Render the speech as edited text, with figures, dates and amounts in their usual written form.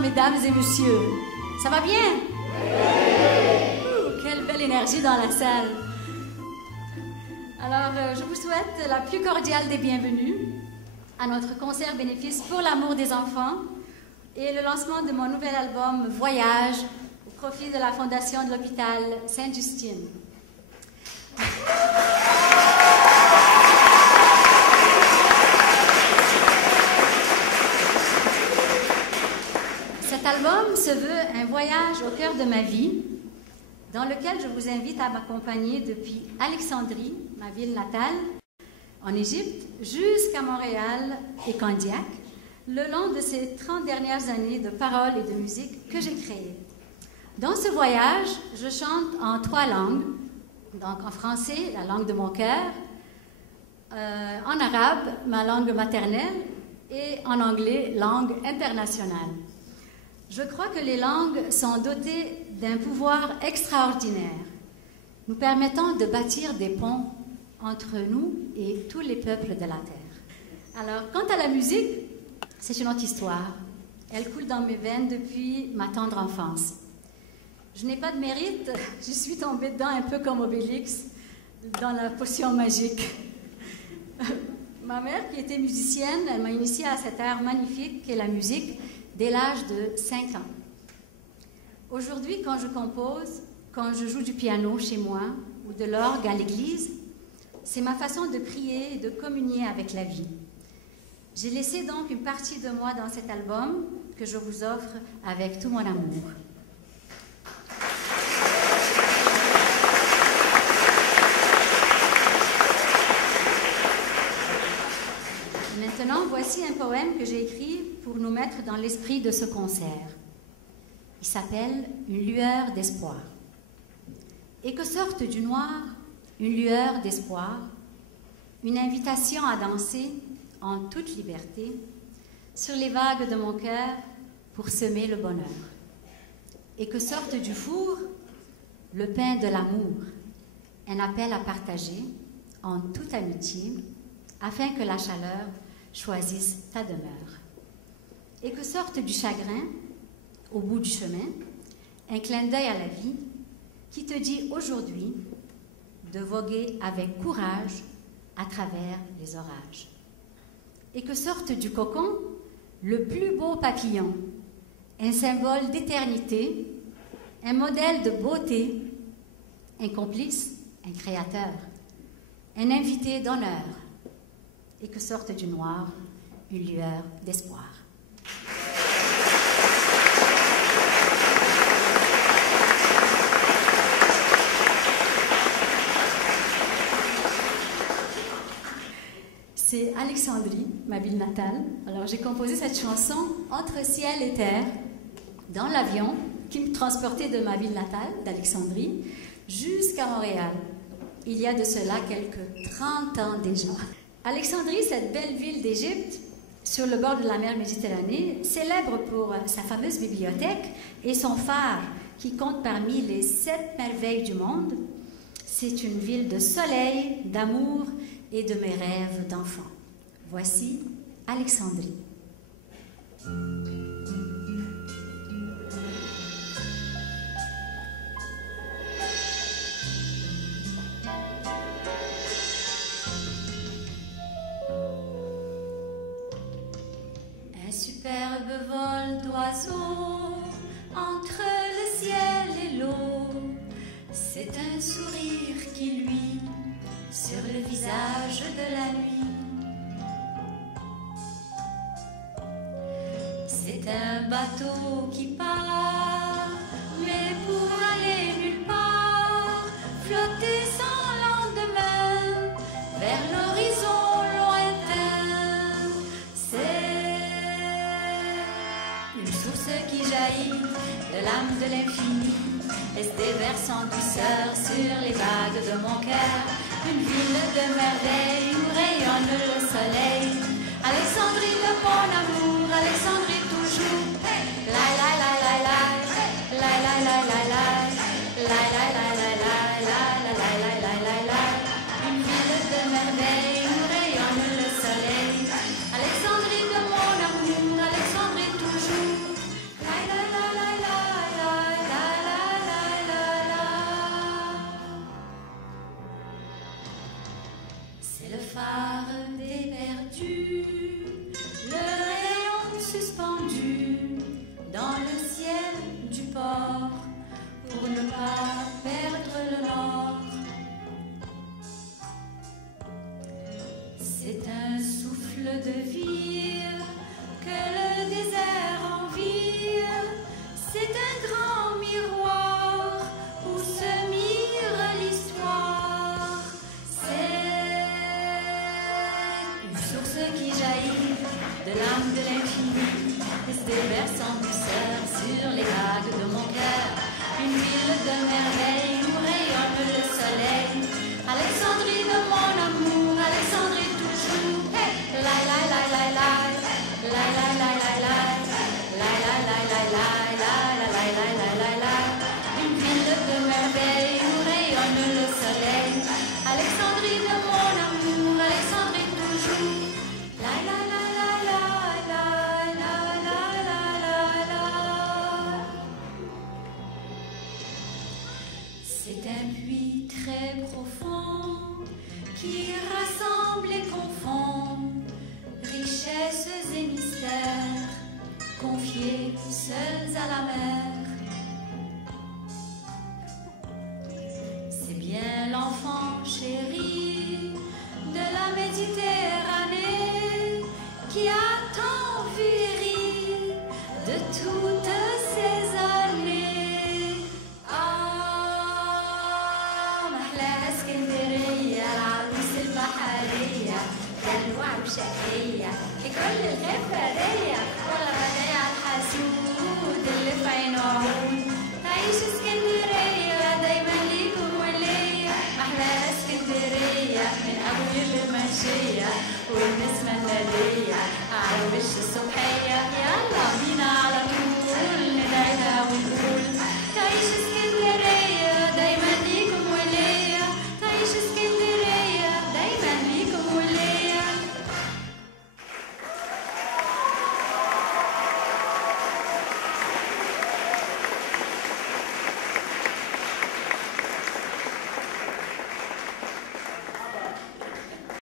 mesdames et messieurs. Ça va bien? Quelle belle énergie dans la salle. Alors, je vous souhaite la plus cordiale des bienvenues à notre concert bénéfice pour l'amour des enfants et le lancement de mon nouvel album Voyage au profit de la Fondation de l'hôpital Sainte-Justine. Cet album se veut un voyage au cœur de ma vie, dans lequel je vous invite à m'accompagner depuis Alexandrie, ma ville natale, en Égypte, jusqu'à Montréal et Candiac, le long de ces 30 dernières années de paroles et de musique que j'ai créées. Dans ce voyage, je chante en 3 langues, donc en français, la langue de mon cœur, en arabe, ma langue maternelle, et en anglais, langue internationale. Je crois que les langues sont dotées d'un pouvoir extraordinaire, nous permettant de bâtir des ponts entre nous et tous les peuples de la Terre. Alors, quant à la musique, c'est une autre histoire. Elle coule dans mes veines depuis ma tendre enfance. Je n'ai pas de mérite, je suis tombée dedans un peu comme Obélix dans la potion magique. Ma mère, qui était musicienne, elle m'a initiée à cet art magnifique qu'est la musique dès l'âge de 5 ans. Aujourd'hui, quand je compose, quand je joue du piano chez moi ou de l'orgue à l'église, c'est ma façon de prier et de communier avec la vie. J'ai laissé donc une partie de moi dans cet album que je vous offre avec tout mon amour. Maintenant, voici un poème que j'ai écrit pour nous mettre dans l'esprit de ce concert. Il s'appelle « Une lueur d'espoir ». Et que sorte du noir une lueur d'espoir, une invitation à danser en toute liberté sur les vagues de mon cœur pour semer le bonheur. Et que sorte du four le pain de l'amour, un appel à partager en toute amitié afin que la chaleur choisisse ta demeure. Et que sorte du chagrin au bout du chemin un clin d'œil à la vie qui te dit aujourd'hui de voguer avec courage à travers les orages. Et que sorte du cocon le plus beau papillon, un symbole d'éternité, un modèle de beauté, un complice, un créateur, un invité d'honneur. Et que sorte du noir une lueur d'espoir. C'est Alexandrie, ma ville natale. Alors j'ai composé cette chanson entre ciel et terre, dans l'avion qui me transportait de ma ville natale, d'Alexandrie, jusqu'à Montréal. Il y a de cela quelques 30 ans déjà. Alexandrie, cette belle ville d'Égypte, sur le bord de la mer Méditerranée, célèbre pour sa fameuse bibliothèque et son phare qui compte parmi les 7 merveilles du monde. C'est une ville de soleil, d'amour et de mes rêves d'enfant. Voici Alexandrie. Un superbe vol d'oiseaux entre le ciel et l'eau, c'est un sourire qui luit sur le visage de la nuit. C'est un bateau qui part, mais pour aller nulle part, flotter sans lendemain vers l'horizon lointain. C'est une source qui jaillit de l'âme de l'infini, laisse des vers sans douceur sur les vagues de mon cœur. Une ville de merveilles où rayonne le soleil. Alexandrie de mon amour, Alexandrie toujours. La la la la la, la la la la la, la la la la la, la la la la la la. Une ville de merveilles où rayonne le soleil. Alexandrie de mon amour, Alexandrie toujours. La C'est un puits très profond qui rassemble et confond richesses et mystères confiés seuls à la mer.